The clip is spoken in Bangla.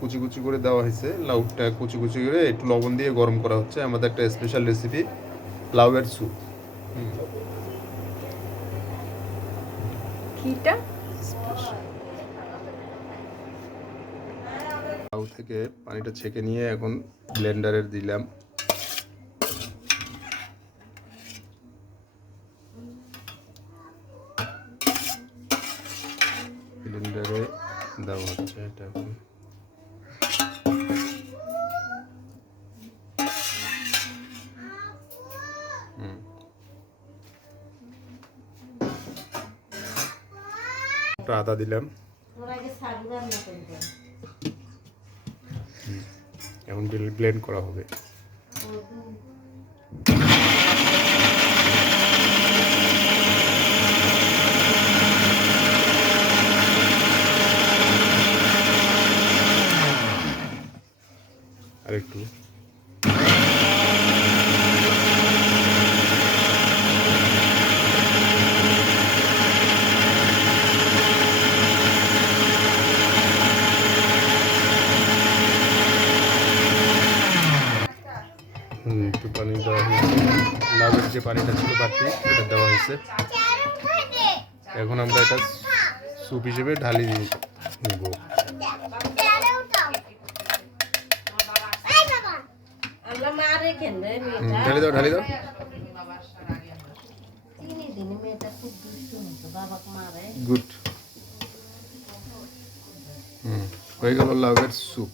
কুচি কুচি করে দেওয়া হয়েছে, লাউটা কুচি কুচি করে একটু লবণ দিয়ে গরম করা হচ্ছে। আমাদের একটা স্পেশাল রেসিপি লাউয়ের স্যুপ। লাউ থেকে পানিটা ছেঁকে নিয়ে এখন ব্লেন্ডারে দিলাম। ব্লেন্ডারে দেওয়া হচ্ছে এটা এখন। আদা দিলাম, এখন ব্লেন্ড করা হবে। আরেকটু একটু পানি দেওয়া হয়েছে, লাউয়ের যে পানিটা ছিল বাড়তি এটা দেওয়া হয়েছে। এখন আমরা এটা স্যুপ হিসেবে ঢালি নিব। ঢালি দাও, ঢালি দাও। গুড, হয়ে গেল লাউয়ের স্যুপ।